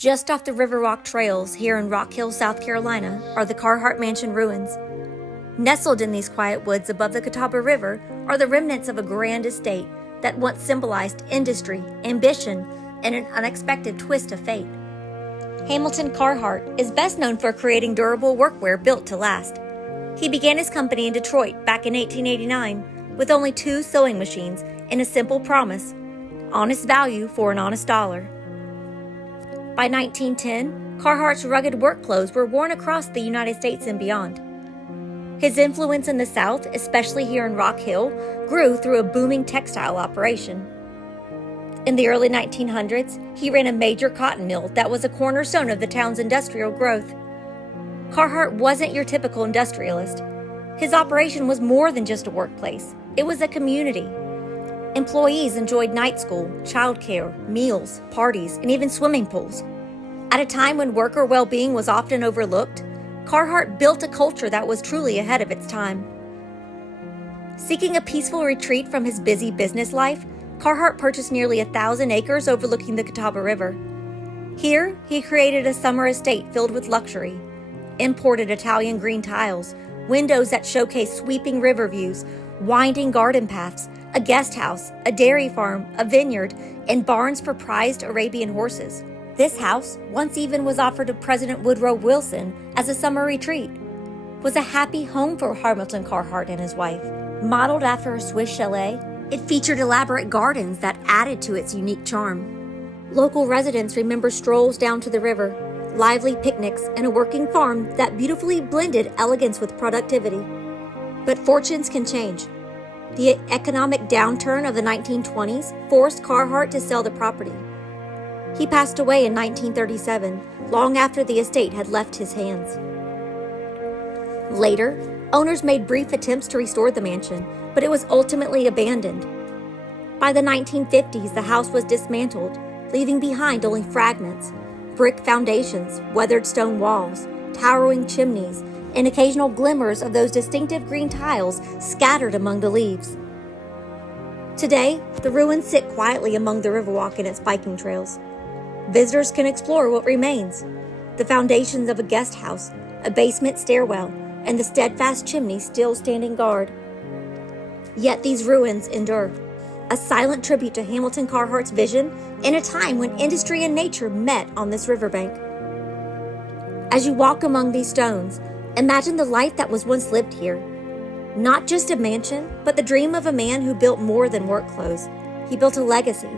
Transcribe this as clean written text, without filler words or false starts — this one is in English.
Just off the Riverwalk trails here in Rock Hill, South Carolina, are the Carhartt Mansion Ruins. Nestled in these quiet woods above the Catawba River are the remnants of a grand estate that once symbolized industry, ambition, and an unexpected twist of fate. Hamilton Carhartt is best known for creating durable workwear built to last. He began his company in Detroit back in 1889 with only 2 sewing machines and a simple promise: honest value for an honest dollar. By 1910, Carhartt's rugged work clothes were worn across the United States and beyond. His influence in the South, especially here in Rock Hill, grew through a booming textile operation. In the early 1900s, he ran a major cotton mill that was a cornerstone of the town's industrial growth. Carhartt wasn't your typical industrialist. His operation was more than just a workplace. It was a community. Employees enjoyed night school, childcare, meals, parties, and even swimming pools. At a time when worker well-being was often overlooked, Carhartt built a culture that was truly ahead of its time. Seeking a peaceful retreat from his busy business life, Carhartt purchased nearly 1,000 acres overlooking the Catawba River. Here, he created a summer estate filled with luxury, imported Italian green tiles, windows that showcase sweeping river views, winding garden paths, a guest house, a dairy farm, a vineyard, and barns for prized Arabian horses. This house, once even was offered to President Woodrow Wilson as a summer retreat, was a happy home for Hamilton Carhartt and his wife. Modeled after a Swiss chalet, it featured elaborate gardens that added to its unique charm. Local residents remember strolls down to the river, lively picnics, and a working farm that beautifully blended elegance with productivity. But fortunes can change. The economic downturn of the 1920s forced Carhartt to sell the property. He passed away in 1937, long after the estate had left his hands. Later, owners made brief attempts to restore the mansion, but it was ultimately abandoned. By the 1950s, the house was dismantled, leaving behind only fragments: brick foundations, weathered stone walls, towering chimneys, and occasional glimmers of those distinctive green tiles scattered among the leaves. Today, the ruins sit quietly among the Riverwalk and its biking trails. Visitors can explore what remains: the foundations of a guest house, a basement stairwell, and the steadfast chimney still standing guard. Yet these ruins endure, a silent tribute to Hamilton Carhartt's vision in a time when industry and nature met on this riverbank. As you walk among these stones, imagine the life that was once lived here. Not just a mansion, but the dream of a man who built more than work clothes. He built a legacy,